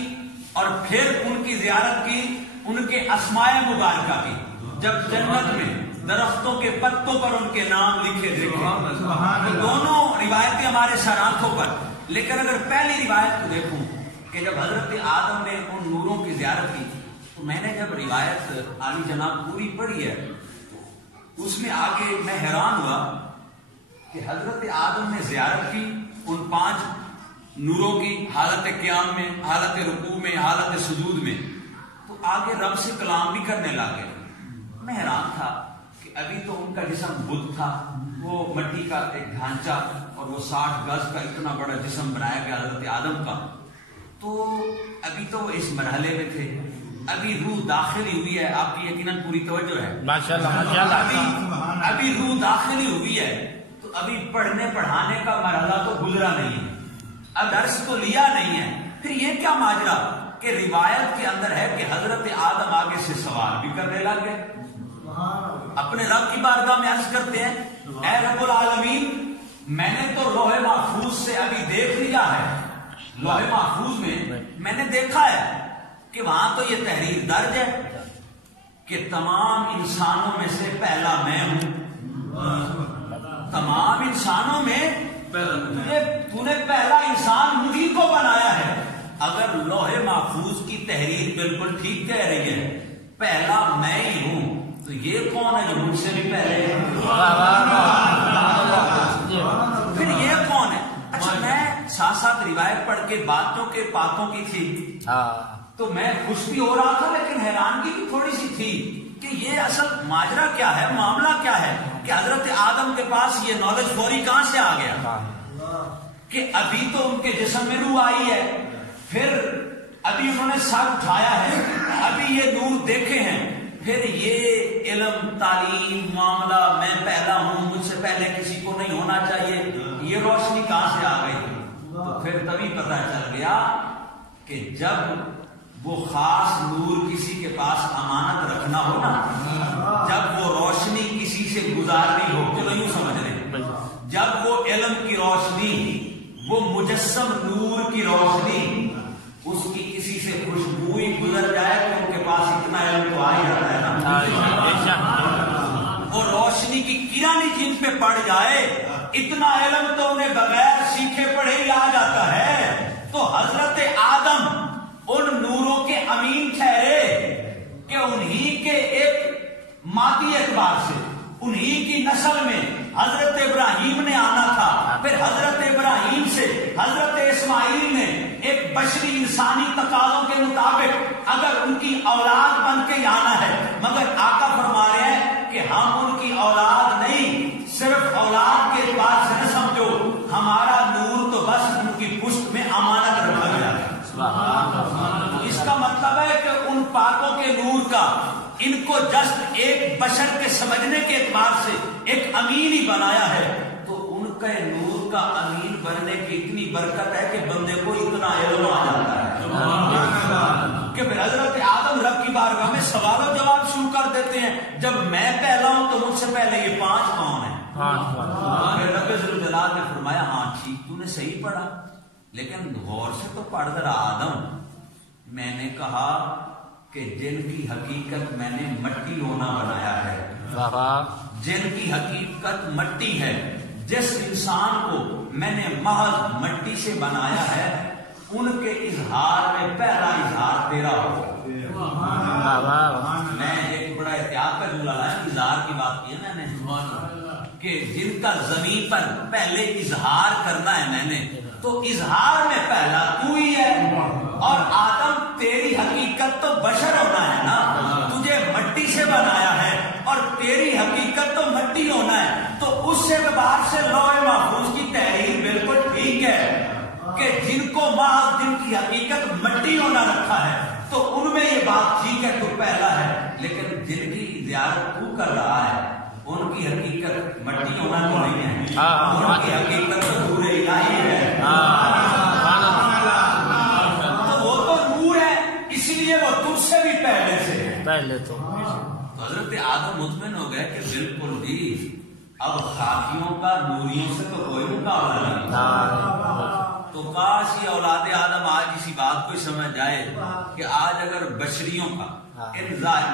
اور پھر ان کی زیارت کی ان کے اسماء مبارکہ کی، جب جنت میں درختوں کے پتوں پر ان کے نام لکھے دیکھے۔ دونوں روایتیں ہمارے سر آنکھوں پر، لیکن اگر پہلی روایت کو دیکھوں کہ جب حضرت آدم نے ان نوروں کی زیارت کی، تو میں نے جب روایت عالی جناب پوری پڑھی ہے، اس میں آگے میں حیران ہوا کہ حضرت آدم نے زیارت کی ان 5 نوروں کی، حالت قیام میں، حالت رکوع میں، حالت سجود میں، تو آگے رب سے کلام بھی کرنے لگے۔ میں حیران تھا کہ ابھی تو ان کا جسم بدھ تھا، وہ مٹی کا ایک ڈھانچہ، اور وہ 60 گز کا اتنا بڑا جسم بنایا گیا حضرت آدم کا، تو ابھی تو وہ اس مرحلے میں تھے، ابھی روح داخلی ہوئی ہے۔ آپ کی یقیناً پوری توجہ ہے، ابھی روح داخلی ہوئی ہے، تو ابھی پڑھنے پڑھانے کا مرحلہ تو گزرا نہیں ہے، اب درس تو لیا نہیں ہے۔ پھر یہ کیا ماجرا کہ روایت کے اندر ہے کہ حضرت آدم آگے سے سوال بھی کرنے لگے، اپنے رب کی بارگاہ میں عرض کرتے ہیں، اے رب العالمین، میں نے تو لوح محفوظ سے ابھی دیکھ لیا ہے، لوح محفوظ میں نے دیکھا ہے کہ وہاں تو یہ تحریر درج ہے کہ تمام انسانوں میں سے پہلا میں ہوں. تمام انسانوں میں تو نے پہلا انسان مجھے کو بنایا ہے. اگر لوح محفوظ کی تحریر بالکل ٹھیک کہہ رہی ہے پہلا میں ہی ہوں تو یہ کون ہے جو مجھ سے بھی پہلے ہے؟ پھر یہ کون ہے؟ اچھا میں ساتھ ساتھ روایت پڑھ کے باتوں کی تھی تو میں خوش بھی ہو رہا تھا لیکن حیرانگی بھی تھوڑی سی تھی کہ یہ اصل ماجرا کیا ہے, معاملہ کیا ہے کہ حضرت آدم کے پاس یہ نالج فوری کہاں سے آ گیا کہ ابھی تو ان کے جسم میں روح آئی ہے, پھر ابھی انہوں نے سر اٹھایا ہے, ابھی یہ نور دیکھے ہیں, پھر یہ علم تعلیم معاملہ میں پہلا ہوں مجھ سے پہلے کسی کو نہیں ہونا چاہیے, یہ روشنی کہاں سے آ گئی؟ تو پھر تبھی پتہ چل گیا کہ جب وہ خاص نور کسی کے پاس امانت رکھنا ہو نا, جب وہ روشنی کسی سے گزارنی ہو, چلو یوں سمجھ لیں, جب وہ علم کی روشنی وہ مجسم نور کی روشنی اس کی کسی سے خوشبو ہی گزر جائے تو ان کے پاس اتنا علم تو آ ہی جاتا ہے نا. وہ روشنی کی کرن جن پہ پڑ جائے اتنا علم تو انہیں بغیر سیکھے پڑھے ہی آ جاتا ہے. تو حضرت آدم ان نوروں کے امین ٹھہرے کہ انہی کے ایک مادی اعتبار سے انہی کی نسل میں حضرت ابراہیم نے آنا تھا, پھر حضرت ابراہیم سے حضرت اسماعیل نے ایک بشری انسانی تقاضوں کے مطابق اگر ان کی اولاد بن کے آنا ہے, مگر آقا فرما رہے ہیں کہ ہم ان کی اولاد نہیں, صرف اولاد کے اعتبار سے نہ سمجھو, ہمارا نور تو بس ان کی پشت میں امانت رکھا گیا ہے. اس کا مطلب ہے کہ ان پاکوں کے نور کا ان کو جسٹ ایک بشر کے سمجھنے کے اعتبار سے ایک امین ہی بنایا ہے. تو ان کے نور کا امین بننے کی اتنی برکت ہے کہ بندے کو اتنا علم آ جاتا ہے کہ پھر حضرت آدم رب کی بارگاہ میں سوال و جواب شروع کر دیتے ہیں, جب میں پہلا ہوں تو مجھ سے پہلے یہ 5 کون ہیں؟ پھر رب ذوالجلال نے فرمایا ہاں ٹھیک تو نے صحیح پڑھا لیکن غور سے تو پڑھ ذرا آدم. میں نے کہا کہ جن کی حقیقت میں نے مٹی ہونا بنایا ہے, جن کی حقیقت مٹی ہے, جس انسان کو میں نے محض مٹی سے بنایا ہے ان کے اظہار میں پہلا اظہار تیرا ہو. میں ایک بڑا احتیاط کا جملہ لایا, اظہار کی بات کی ہے میں نے کہ جن کا زمین پر پہلے اظہار کرنا ہے میں نے, تو اظہار میں پہلا تو ہی ہے. اور آدم تیری حقیقت تو بشر ہونا ہے نا, تجھے مٹی سے بنایا ہے اور تیری حقیقت تو مٹی ہونا ہے, تو اس اعتبار سے لوح محفوظ کی تحریر بالکل ٹھیک ہے کہ جن کو محض جن کی حقیقت مٹی ہونا رکھا ہے تو ان میں یہ بات ٹھیک ہے تو پہلا ہے, لیکن جن کی زیارت تو کر رہا ہے ان کی حقیقت مٹی ہونا تو نہیں ہے, ان کی حقیقت تو نور الہی ہے. تو وہ تو نور ہے اس لیے وہ تجھ سے بھی پہلے سے ہے. پہلے تو حضرت آدم مطمئن ہو گئے کہ بالکل بھی اب خاکیوں کا نوریوں سے تو کوئی مقابلہ نہیں. تو کاش یہ اولاد آدم آج اسی بات کو سمجھ جائے کہ آج اگر بشریوں کا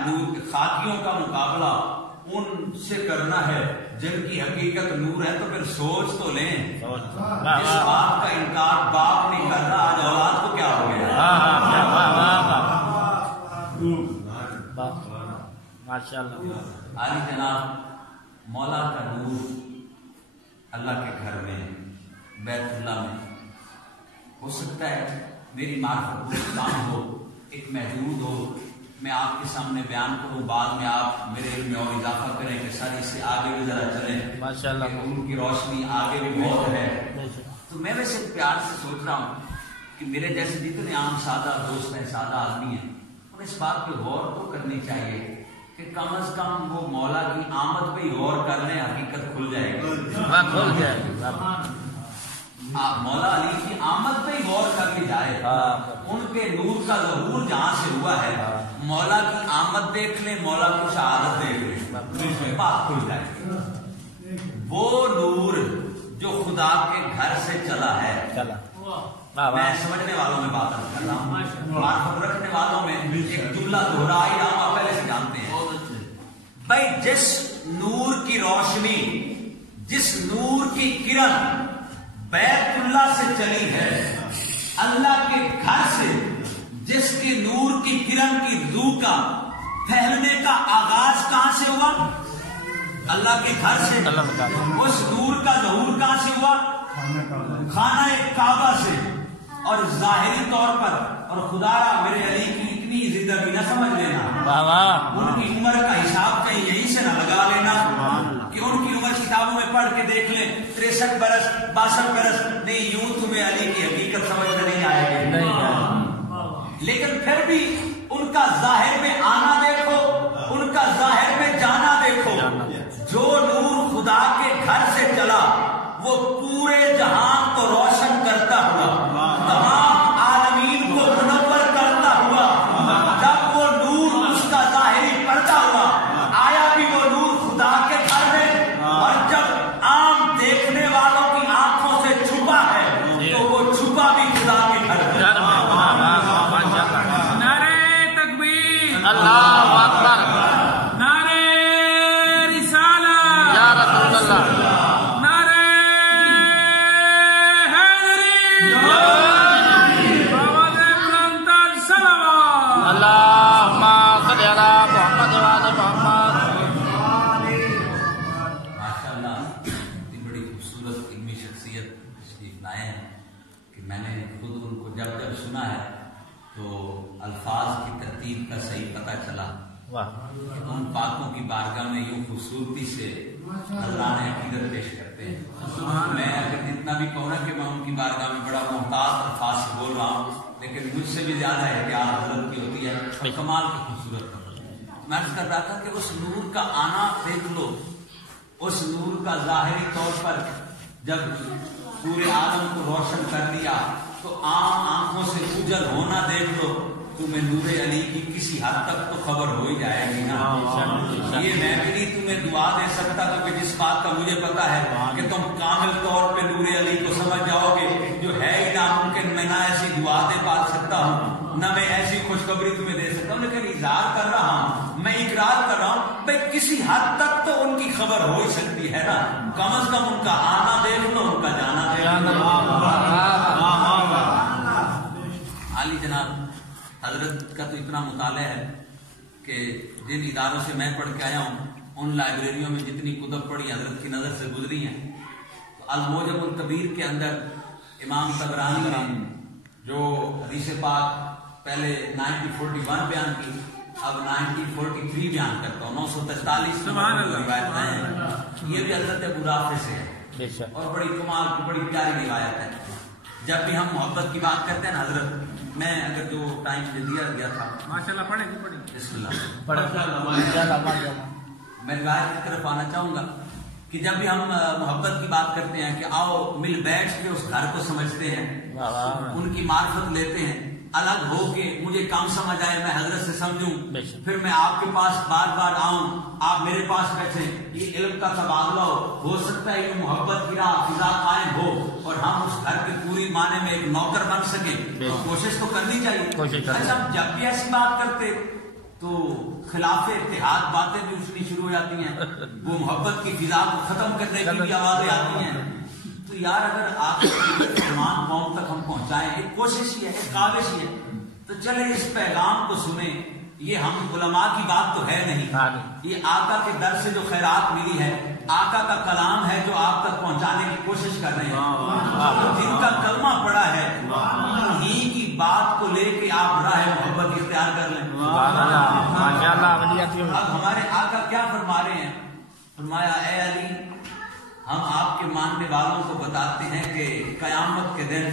نور خاکیوں کا مقابلہ ان سے کرنا ہے جن کی حقیقت نور ہے تو پھر سوچ تو لیں, اس بات کا انکار باپ نہیں کر رہا, آج اولاد کو کیا ہو گیا. علی جناب مولا کا نور اللہ کے گھر میں بیت اللہ میں ہو سکتا ہے میری معرفت کام ہو, ایک محدود ہو, میں آپ کے سامنے بیان کروں, بعد میں آپ میرے علم میں اور اضافہ کریں کہ سر اس سے آگے بھی ذرا چلیں, ماشاءاللہ ان کی روشنی آگے بھی بہت ہے. تو میں ویسے پیار سے سوچ رہا ہوں کہ میرے جیسے جتنے عام سادہ دوست ہیں, سادہ آدمی ہیں, انہیں اس بات پہ غور تو کرنی چاہیے کہ کم از کم وہ مولا کی آمد پہ ہی غور کر لیں, حقیقت کھل جائے گی. مولا علی کی آمد پہ ہی غور کر لی جائے, ان کے نور کا ظہور جہاں سے ہوا ہے, مولا کی آمد دیکھ لیں, مولا کی شہادت دیکھ لیں, بات کھل جائے گی. وہ نور جو خدا کے گھر سے چلا ہے, میں سمجھنے والوں میں بات کر رہا ہوں, معرفت رکھنے والوں میں ایک جملہ دہرا ہی آپ پہلے سے جانتے ہیں بھائی جس نور کی روشنی، جس نور کی کرن بیت اللہ سے چلی ہے، اللہ کے گھر سے جس کی نور کی کرن کی روح کا پھیلنے کا آغاز کہاں سے ہوا؟ اللہ کے گھر سے۔ اس نور کا ظہور کہاں سے ہوا؟ خانہ کعبہ سے۔ اور ظاہری طور پر، اور خدا میرے علی کی اتنی زندگی نہ سمجھ لینا، ان کی عمر کا حساب کہیں یہیں سے نہ لگا لینا کہ ان کی عمر کتابوں میں پڑھ کے دیکھ لیں 63 برس 62 برس، نہیں، یوں تمہیں علی کی حقیقت سمجھ میں نہیں آئے گی۔ لیکن پھر بھی ان کا ظاہر میں آنا دیکھو، ان کا ظاہر میں جانا دیکھو۔ جو نور خدا کے گھر سے چلا وہ پورے جہان کو روشن کرتا ہوا، تمام عالمین کو منور کرتا ہوا۔ جب وہ نور اس کا ظاہری پڑتا ہوا، آیا بھی وہ نور خدا کے گھر میں، اور جب عام دیکھنے والوں کی آنکھوں سے چھپا ہے تو وہ چھپا بھی خدا کے گھر میں۔ نعرہ تکبیر، اللہ اکبر، نعرہ رسالت، یا رسول اللہ، نعرہ حیدری، آواز بلند تر صلوات۔ اللہم صلی علی محمد وعلی محمد۔ ماشاءاللہ، اتنی بڑی خوبصورت علمی شخصیت تشریف لائے ہیں کہ میں نے خود ان کو جب جب سنا ہے تو الفاظ کی ترتیب کا صحیح پتہ چلا۔ ان پاکوں کی بارگاہ میں یوں خوبصورتی سے اللہ نے عقیدت پیش کرتے ہیں۔ میں اگر جتنا بھی کہوں نا کہ میں ان کی بارگاہ میں بڑا محتاط الفاظ سے بول رہا ہوں، لیکن مجھ سے بھی زیادہ احتیاط حضرت کی ہوتی ہے، کمال کی خوبصورت۔ میں عرض کر رہا تھا کہ اس نور کا آنا دیکھ لو، اس نور کا ظاہری طور پر جب پورے عالم کو روشن کر دیا تو عام آنکھوں سے اوجل ہونا دیکھ لو، تمہیں نور علی کی کسی حد تک تو خبر ہو ہی جائے گی نا۔ یہ میں بھی نہیں تمہیں دعا دے سکتا، کیونکہ جس بات کا مجھے پتا ہے کہ تم کامل طور پہ نور علی کو سمجھ جاؤ گے، جو ہے ہی ناممکن، میں نہ ایسی دعا دے پا سکتا ہوں، نہ میں ایسی خوشخبری تمہیں دے سکتا ہوں، لیکن اظہار کر رہا ہوں، میں اقرار کر رہا ہوں بھائی کسی حد تک تو ان کی خبر ہو ہی سکتی ہے نا، کم از کم ان کا آنا دیکھ لو، ان کا جانا دیکھ لو۔ عالی جناب حضرت کا تو اتنا مطالعہ ہے کہ جن اداروں سے میں پڑھ کے آیا ہوں ان لائبریریوں میں جتنی کتب پڑھی حضرت کی نظر سے گزری ہیں، تو الموجم الکبیر کے اندر امام طبرانی نے جو حدیث پاک پہلے 1941 بیان کی، اب 1943 بیان کرتا ہوں، 943 روایت ہیں، یہ بھی حضرت ابو رافع سے ہے اور بڑی کمال کی بڑی پیاری روایت ہے۔ جب بھی ہم محبت کی بات کرتے ہیں نا حضرت، میں اگر جو ٹائم دیا گیا تھا، ماشاءاللہ پڑھیں جی، پڑھیں بسم اللہ، میں روایت کی طرف آنا چاہوں گا کہ جب بھی ہم محبت کی بات کرتے ہیں کہ آؤ مل بیٹھ کے اس گھر کو سمجھتے ہیں، ان کی معرفت لیتے ہیں، الگ ہو کے مجھے کام سمجھ آئے میں حضرت سے سمجھوں، پھر میں آپ کے پاس بار بار آؤں، آپ میرے پاس بیٹھیں، یہ علم کا تبادلہ ہو سکتا ہے، یہ محبت کی راہ فضا قائم ہو اور ہم اس گھر کے پوری معنی میں ایک نوکر بن سکیں، کوشش تو کرنی چاہیے۔ اچھا، جب بھی ایسی بات کرتے تو خلاف اتحاد باتیں بھی اٹھنی شروع ہو جاتی ہیں، وہ محبت کی فضا کو ختم کرنے کی بھی آوازیں آتی ہیں، تو یار اگر آپ مسلمان قوم تک ہم پہنچائیں، ایک کوشش ہی ہے، ایک کاوش ہی ہے، تو چلے اس پیغام کو سنیں۔ یہ ہم علماء کی بات تو ہے نہیں، یہ آقا کے در سے جو خیرات ملی ہے، آقا کا کلام ہے جو آپ تک پہنچانے کی کوشش کر رہے ہیں، جن کا کلمہ پڑا ہے انہی کی بات کو لے کے آپ راہ محبت اختیار کر لیں۔ اب ہمارے آقا کیا فرما رہے ہیں؟ فرمایا اے علی، ہم آپ کے ماننے والوں کو بتاتے ہیں کہ قیامت کے دن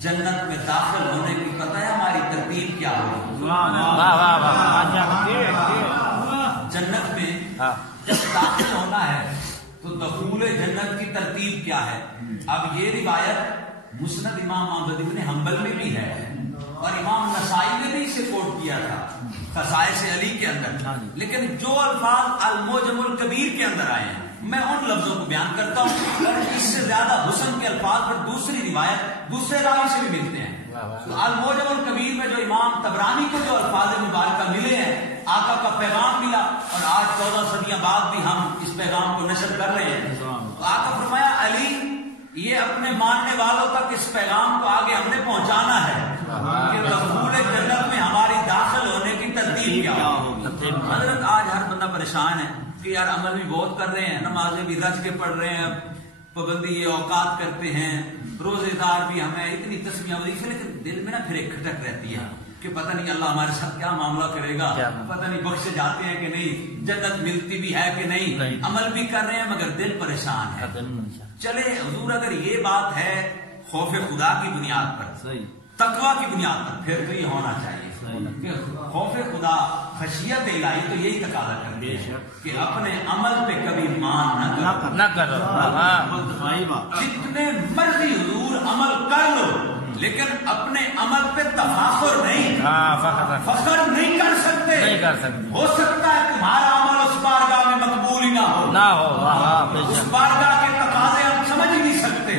جنت میں داخل ہونے کی پتہ ہے ہماری ترتیب کیا ہوگی؟ جنت میں جب داخل ہونا ہے تو دخول جنت کی ترتیب کیا ہے؟ اب یہ روایت مسند امام احمد بن حنبل میں بھی ہے اور امام نسائی نے بھی اسے کوٹ کیا تھا خصائص علی کے اندر، لیکن جو الفاظ الموجم الکبیر کے اندر آئے ہیں میں ان لفظوں کو بیان کرتا ہوں، اور اس سے زیادہ حسن کے الفاظ پر دوسری روایت دوسرے راوی سے بھی ملتے ہیں۔ تو الموجم الکبیر میں جو امام طبرانی کو جو الفاظ مبارکہ ملے ہیں آقا کا پیغام ملا اور آج 14 صدیاں بعد بھی ہم اس پیغام کو نشر کر رہے ہیں. تو آقا فرمایا علی یہ اپنے ماننے والوں تک اس پیغام کو آگے ہم نے پہنچانا ہے کہ دخول جنت میں ہماری داخل ہونے کی ترتیب کیا ہوگی. حضرت آج ہر بندہ پریشان ہے کہ یار عمل بھی بہت کر رہے ہیں, نمازیں بھی رج کے پڑھ رہے ہیں, پابندی اوقات کرتے ہیں, روزے دار بھی ہمیں اتنی تسمیہ وظیفے, لیکن دل میں نا پھر ایک کھٹک رہتی ہے کہ پتہ نہیں اللہ ہمارے ساتھ کیا معاملہ کرے گا, پتہ نہیں بخشے جاتے ہیں کہ نہیں, جنت ملتی بھی ہے کہ نہیں, عمل بھی کر رہے ہیں مگر دل پریشان ہے. چلے حضور اگر یہ بات ہے خوف خدا کی بنیاد پر, تقوی کی بنیاد پر, پھر تو یہ ہونا چاہیے کہ خوف خدا خشیت الہی تو یہی تقاضا کرتے ہیں کہ اپنے عمل پہ کبھی مان نہ کرو. جتنے مرضی حضور عمل کر لو لیکن اپنے عمل پہ تفاخر نہیں, فخر نہیں کر سکتے. ہو سکتا ہے تمہارا عمل اس بارگاہ میں مقبول ہی نہ ہو, اس بارگاہ کے تقاضے ہم سمجھ ہی نہیں سکتے,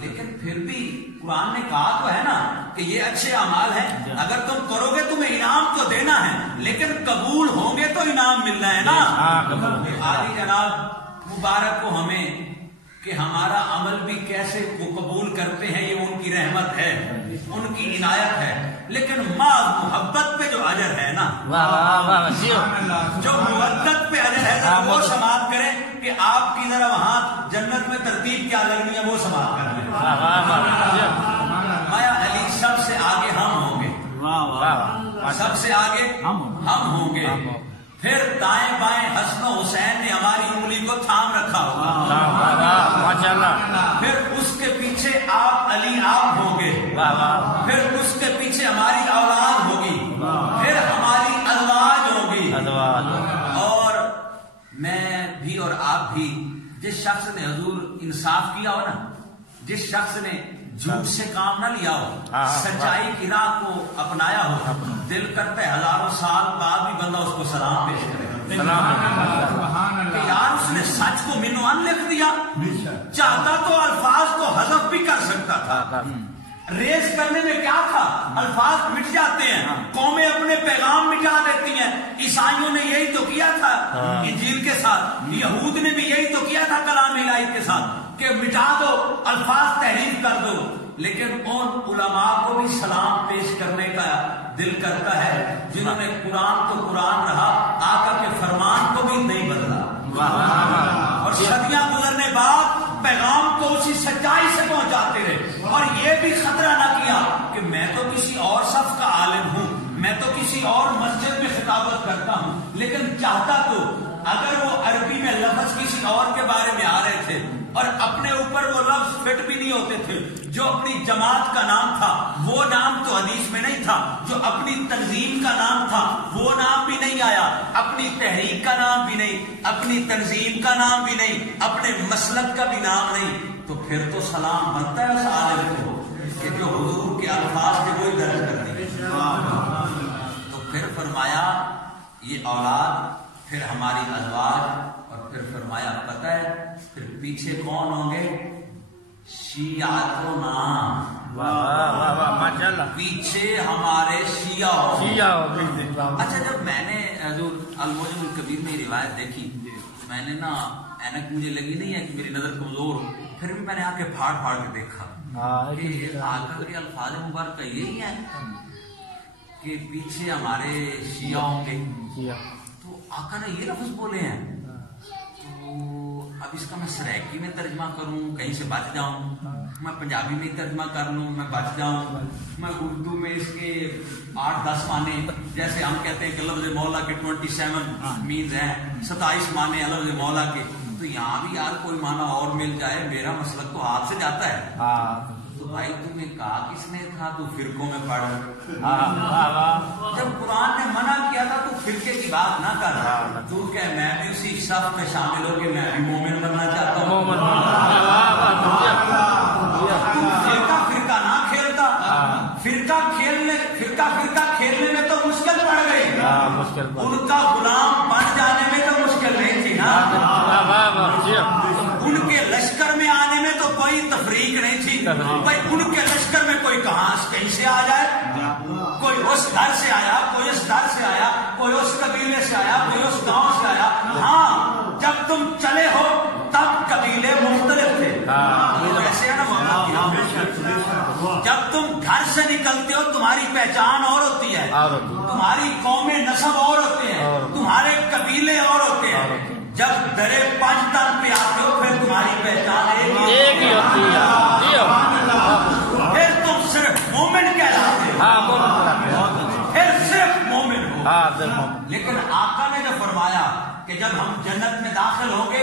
لیکن پھر بھی قرآن نے کہا تو ہے نا کہ یہ اچھے اعمال ہیں, اگر تم کرو گے تمہیں انعام تو دینا ہے, لیکن قبول ہوں گے تو انعام ملنا ہے نا. عالی جناب مبارک کو ہمیں کہ ہمارا عمل بھی کیسے وہ قبول کرتے ہیں, یہ ان کی رحمت ہے, ان کی عنایت ہے, لیکن ماں محبت پہ جو اجر ہے نا, جو محبت پہ اجر ہے وہ سماعت کریں کہ آپ کی ذرا وہاں جنت میں ترتیب کیا لگنی ہے وہ سماعت کر لیں. مایا علی سب سے آگے ہم ہوں گے, سب سے آگے ہم ہوں گے, پھر دائیں بائیں حسن و حسین نے ہماری انگلی کو تھام رکھا ہوگا, پھر اس کے پیچھے آپ علی آپ ہوں گے, پھر اس کے پیچھے ہماری اولاد ہوگی, پھر ہماری ازواج ہوگی, اور میں بھی اور آپ بھی. جس شخص نے حضور انصاف کیا ہو نا, جس شخص نے جھوٹ سے کام نہ لیا ہو, سچائی کی راہ کو اپنایا ہو, دل کرتا ہے ہزاروں سال بعد بھی بندہ اس کو سلام پیش کرے کہ یار اس نے سچ کو منوان لکھ دیا. چاہتا تو الفاظ کو حذف بھی کر سکتا تھا, ریز کرنے میں کیا تھا, الفاظ مٹ جاتے ہیں, قومیں اپنے پیغام مٹا دیتی ہیں. عیسائیوں نے یہی تو کیا تھا انجیل کے ساتھ, یہود نے بھی یہی تو کیا تھا کلام الہی کے ساتھ کہ مٹا دو, الفاظ تحریف کر دو. لیکن ان علماء کو بھی سلام پیش کرنے کا دل کرتا ہے جنہوں نے قرآن تو قرآن رہا, آقا کے فرمان کو بھی نہیں بدلا, اور صدیاں گزرنے بعد پیغام کو اسی سچائی سے پہنچاتے رہے, اور یہ بھی خطرہ نہ کیا کہ میں تو کسی اور صف کا عالم ہوں, میں تو کسی اور مسجد میں خطابت کرتا ہوں, لیکن چاہتا تو اگر وہ عربی میں لفظ کسی اور کے بارے میں آ رہے تھے اور اپنے اوپر وہ لفظ فٹ بھی نہیں ہوتے تھے, جو اپنی جماعت کا نام تھا وہ نام تو حدیث میں نہیں تھا, جو اپنی تنظیم کا نام تھا وہ نام بھی نہیں آیا, اپنی تحریک کا نام بھی نہیں, اپنی تنظیم کا نام بھی نہیں, اپنے مسلک کا بھی نام نہیں, تو پھر تو سلام بنتا ہے اس عالم کو کہ جو حضور کے الفاظ سے وہی درج کر دی. تو پھر فرمایا یہ اولاد, پھر ہماری ازواج, اور پھر فرمایا پتہ ہے پھر پیچھے کون ہوں گے, شیعہ و نام, پیچھے ہمارے شیعہ ہوں گے. اچھا جب میں نے حضور المعجم الکبیر میں روایت دیکھی, میں نے نا اینک مجھے لگی نہیں ہے کہ میری نظر کمزور ہو, پھر بھی میں نے آ کے پھاڑ پھاڑ کے دیکھا کہ آقا کے الفاظ مبارکہ یہی ہے کہ پیچھے ہمارے شیعہ ہوں گے. تو آقا نے یہ لفظ بولے ہیں, تو اب اس کا میں سرائکی میں ترجمہ کروں کہیں سے بچ جاؤں, میں پنجابی میں ترجمہ کر لوں میں بچ جاؤں, میں اردو میں اس کے 8-10 معنی, جیسے ہم کہتے ہیں کہ لفظ مولا کے 27 مینز ہیں, 27 معنی لفظ مولا کے, تو یہاں بھی یار کوئی معنی اور مل جائے, میرا مسلک تو ہاتھ سے جاتا ہے. تو بھائی تمہیں کہا کس نے تھا تو فرقوں میں پڑھ, جب قرآن نے منع کیا تھا تو فرقے کی بات نہ کر, تو کہ میں بھی اسی صف میں شامل ہو کے میں بھی مومن بننا چاہتا ہوں. فرقہ نہ کھیلتا, فرقہ کھیلنے میں تو مشکل پڑ گئی, ان کا غلام بن جانے میں تو مشکل نہیں تھی نا, ان کے لشکر میں آنے میں تو کوئی تفریق نہیں تھی. بھائی ان کے لشکر میں کوئی کہیں سے آ جائے, کوئی اس گھر سے آیا, کوئی اس گھر سے آیا, کوئی اس قبیلے سے آیا, کوئی اس گاؤں سے آیا. ہاں جب تم چلے ہو تب قبیلے مختلف تھے. ایسے ہے نا, جب تم گھر سے نکلتے ہو تمہاری پہچان اور ہوتی ہے, تمہاری قوم نسب اور ہوتے ہیں, تمہارے قبیلے اور ہوتے ہیں. جب درے پنج تن پہ آتے ہو پھر تمہاری پہچان ایک ہی ہوتی ہے, پھر تم صرف مومن کہلاتے ہو, پھر صرف مومن ہو. لیکن آقا نے جو فرمایا کہ جب ہم جنت میں داخل ہوں گے,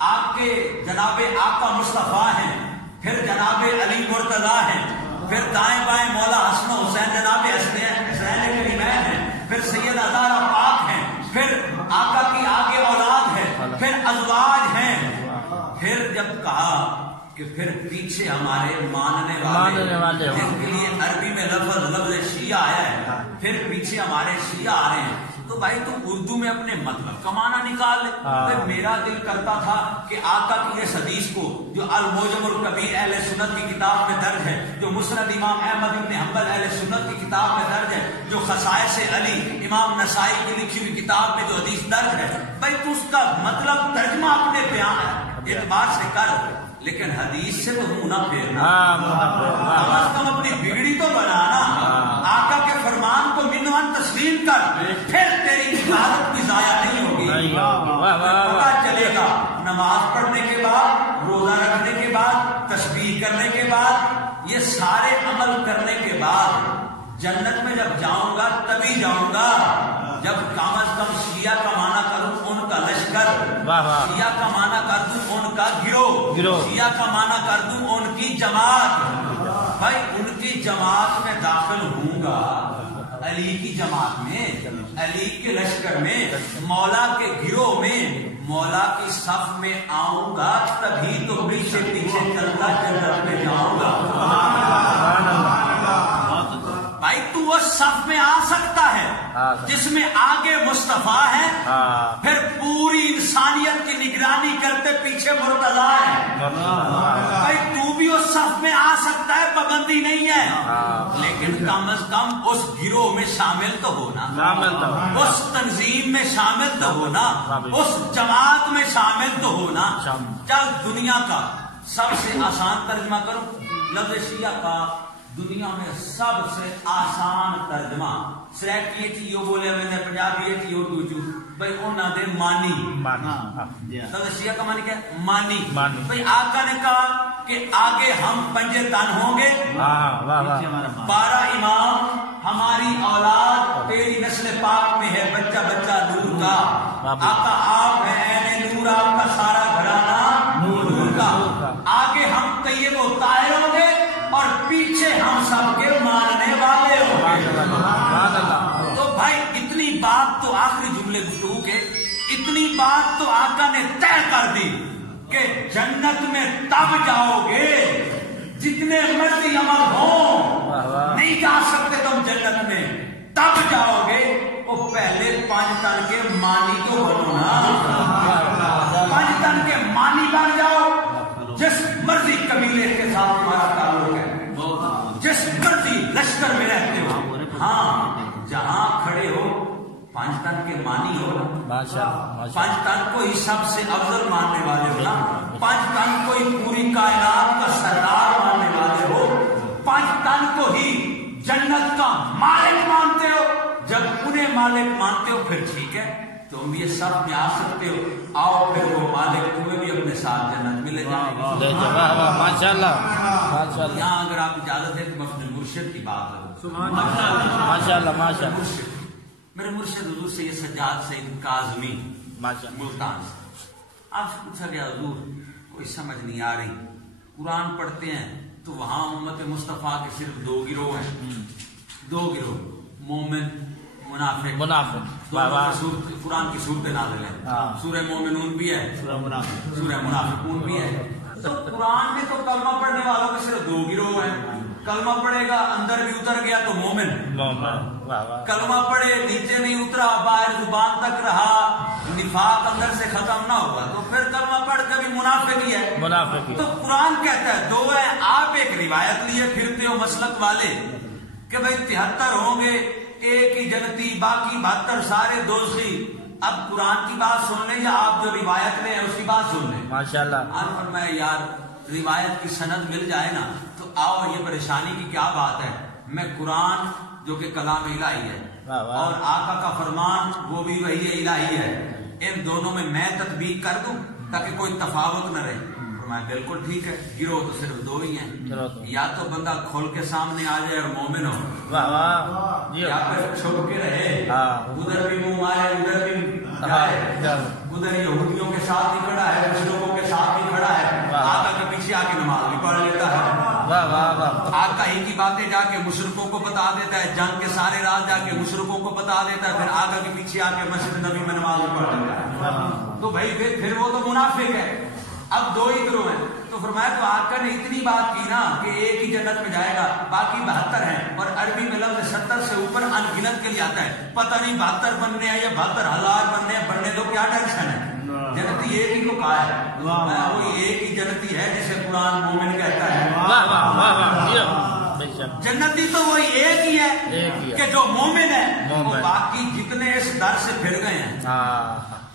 آپ کے جناب آقا مصطفیٰ ہیں, پھر جناب علی مرتضیٰ ہیں, پھر دائیں بائیں مولا حسن و حسین جناب حسین کریمین ہیں, پھر سید ہزارہ پاک ہیں, پھر آقا کی آگے اولاد ہے, پھر ازواج ہیں. پھر جب کہا کہ پھر پیچھے ہمارے ماننے والے جن کے لیے عربی میں لفظ شیعہ آیا ہے, پھر پیچھے ہمارے شیعہ آ رہے ہیں. تو بھائی تم اردو میں اپنے مطلب کا معنی نکال لے. میرا دل کرتا تھا کہ آقا کی اس حدیث کو جو المعجم الکبیر اہل سنت کی کتاب میں درج ہے, جو مسند امام احمد بن حنبل اہل سنت کی کتاب میں درج ہے, جو خصائص علی امام نسائی کی لکھی ہوئی کتاب میں جو حدیث درج ہے, بھائی تو اس کا مطلب ترجمہ اپنے بیان اعتبار سے کر, لیکن حدیث سے تو منہ نہ پھیرنا, کم از کم اپنی بگڑی تو بنانا. آقا کے فرمان کو منوان تسلیم کر, پھر تیری عبادت بھی ضائع نہیں ہوگی. پتا چلے گا نماز پڑھنے کے بعد, روزہ رکھنے کے بعد, تسبیح کرنے کے بعد, یہ سارے عمل کرنے کے بعد جنت میں جب جاؤں گا تبھی جاؤں گا جب کم از کم شیعہ کا معنی کروں ان کا لشکر, شیعہ کا معنی کر دوں ان کا گروہ, شیعہ کا معنی کر دوں ان کی جماعت. بھائی ان کی جماعت میں داخل ہوں گا, علی کی جماعت میں, علی کے لشکر میں, مولا کے گروہ میں, مولا کی صف میں آؤں گا, تبھی تو پیچھے پیچھے چلتا جنت میں جاؤں گا. بھائی تو وہ صف میں آ سکتا ہے جس میں آگے مصطفیٰ ہے, پھر پوری انسانیت کی نگرانی کرتے پیچھے مرتضیٰ ہے. بھائی تو بھی اس صف میں آ سکتا ہے, پابندی نہیں ہے, لیکن کم از کم اس گروہ میں شامل تو ہونا, اس تنظیم میں شامل تو ہونا, اس جماعت میں شامل تو ہونا. چل دنیا کا سب سے آسان ترجمہ کروں لفظ شیعہ کا, دنیا میں سب سے آسان ترجمہ سریکی تھی وہ بولے میں نے پنجابی تھی اردو چو, بھائی انہوں نے مانی, شیعہ کا معنی کیا ہے؟ مانی. بھائی آقا نے کہا کہ آگے ہم پنجے تن ہوں گے, 12 امام ہماری اولاد تیری نسل پاک میں ہے, بچہ بچہ نور کا. آقا آپ ہیں اے نور, آپ کا سارا گھرانہ نور کا. آگے ہم طیب و طاہر ہوں گے اور پیچھے ہم سب کے ماننے والے ہوں گے. تو بھائی اتنی بات تو آخری جملے گفتگو کے, اتنی بات تو آقا نے طے کر دی کہ جنت میں تب جاؤ گے جتنے مرضی عمل ہوں, نہیں جا سکتے تم جنت میں, تب جاؤ گے. وہ پہلے 5 تن کے مانی تو بنو نا, 5 تن کے مانی بن جاؤ. جس مرضی قبیلے کے ساتھ تمہارا تعلق ہے, جس مرضی لشکر میں رہتے ہو, ہاں جہاں کھڑے ہو 5 تن کے مانی ہو نا, 5 تن کو ہی سب سے افضل ماننے والے ہو نا, 5 تن کو ہی پوری کائنات کا سردار ماننے والے ہو, 5 تن کو ہی جنت کا مالک مانتے ہو. جب انہیں مالک مانتے ہو پھر ٹھیک ہے, تم بھی یہ سب میں آ سکتے ہو. آؤ پھر وہ مالک تمہیں بھی اپنے ساتھ جنت میں لے جائیں گے. یہاں اگر آپ اجازت ہے تو اپنے مرشد کی بات کروں. میرے مرشد حضور سے یہ سجاد سید کاظمی ملتان سے, آپ سے پوچھا گیا حضور کوئی سمجھ نہیں آ رہی, قرآن پڑھتے ہیں تو وہاں امت مصطفیٰ کے صرف 2 گروہ ہیں, 2 گروہ, مومن منافق. قرآن کی صورتیں نازل ہیں, سورہ مومنون بھی ہے, سورہ منافقون بھی ہے. تو قرآن میں تو کلمہ پڑھنے والوں کے صرف 2 گروہ ہیں. کلمہ پڑھے گا اندر بھی اتر گیا تو مومن, کلمہ پڑھے نیچے نہیں اترا باہر زبان تک رہا, نفاق اندر سے ختم نہ ہوگا تو پھر کلمہ پڑھ کے بھی منافق ہی ہے. تو قرآن کہتا ہے 2 ہیں. آپ ایک روایت لیے پھرتے ہو مسلک والے کہ بھائی 73 ہوں گے, ایک ہی جنتی باقی 72 سارے دوزخی. اب قرآن کی بات سن لیں یا آپ جو روایت میں ہے اس کی بات سن لیں. ماشاءاللہ. فرمایا یار روایت کی سند مل جائے نا تو آؤ، یہ پریشانی کی کیا بات ہے. میں قرآن جو کہ کلام الہی ہے اور آقا کا فرمان وہ بھی وہی الہی ہے، ان دونوں میں تطبیق کر دوں تاکہ کوئی تفاوت نہ رہے. فرمایا بالکل ٹھیک ہے. گروہ تو صرف 2 ہی ہیں، یا تو بندہ کھول کے سامنے آ جائے اور مومن ہو، یا پھر چھپ کے رہے، ادھر بھی منہ مارے ادھر بھی جائے. ادھر یہودیوں کے ساتھ بھی کھڑا ہے، کچھ لوگوں کے ساتھ بھی کھڑا ہے، آقا کے پیچھے آ کے نماز بھی پڑھ لیتا ہے، آقا ہی کی باتیں جا کے مشرکوں کو بتا دیتا ہے، جنگ کے سارے راز جا کے مشرکوں کو بتا دیتا ہے، پھر آقا کے پیچھے آ کے مسجد نبی میں نماز بھی پڑھ لیتا ہے. تو بھائی پھر وہ تو منافق ہے. اب 2 ہی گروہ ہیں. تو فرمایا تو آقا نے اتنی بات کی نا کہ ایک ہی جنت میں جائے گا، باقی 72 ہیں. اور عربی میں لفظ 70 سے اوپر ان گنت کے لیے آتا ہے. پتہ نہیں 72 بننے ہیں یا 72,000 بننے ہیں، بننے دو، کیا ٹینشن ہے. جنتی ایک ہی کو کہا ہے. وہی ایک ہی جنتی ہے جسے قرآن مومن کہتا ہے. جنتی تو وہی ایک ہی ہے کہ جو مومن ہے. وہ باقی جتنے اس در سے پھر گئے ہیں،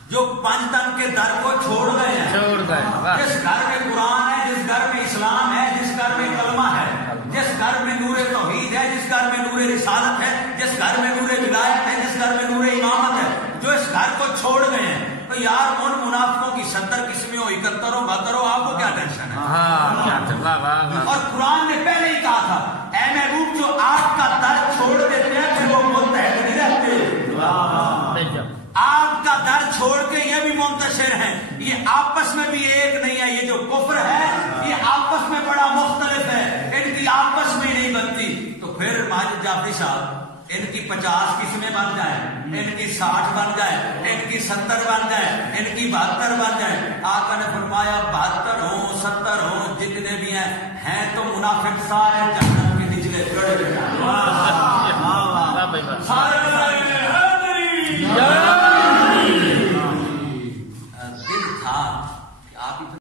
جو 5 تن کے در کو چھوڑ گئے ہیں، جس گھر میں قرآن ہے، جس گھر میں اسلام ہے، جس گھر میں کلمہ ہے، جس گھر میں نور توحید ہے، جس گھر میں نور رسالت ہے، جس گھر میں نور ولایت ہے، جس گھر میں نور امامت ہے، جو اس گھر کو چھوڑ گئے ہیں. تو یار ان منافقوں کی 70 قسمیں ہو، 71 ہو، 72 ہو، آپ کو کیا ٹینشن ہے. اور قرآن نے پہلے ہی کہا تھا اے محبوب جو آگ کا در چھوڑ دیتے ہیں پھر وہ متحد نہیں رہتے. آگ کا در چھوڑ کے یہ بھی منتشر ہیں، یہ آپس میں بھی ایک نہیں ہے. یہ جو کفر ہے یہ آپس میں بڑا مختلف ہے، ان کی آپس میں نہیں بنتی. تو پھر ماجد جعفری صاحب ان کی 50 قسمیں بن جائیں، ان کی 60 بن جائیں، ان کی 70 بن جائیں، ان کی 72 بن جائیں. آقا نے فرمایا 72 ہوں 70 ہوں جتنے بھی ہیں تو منافق سارے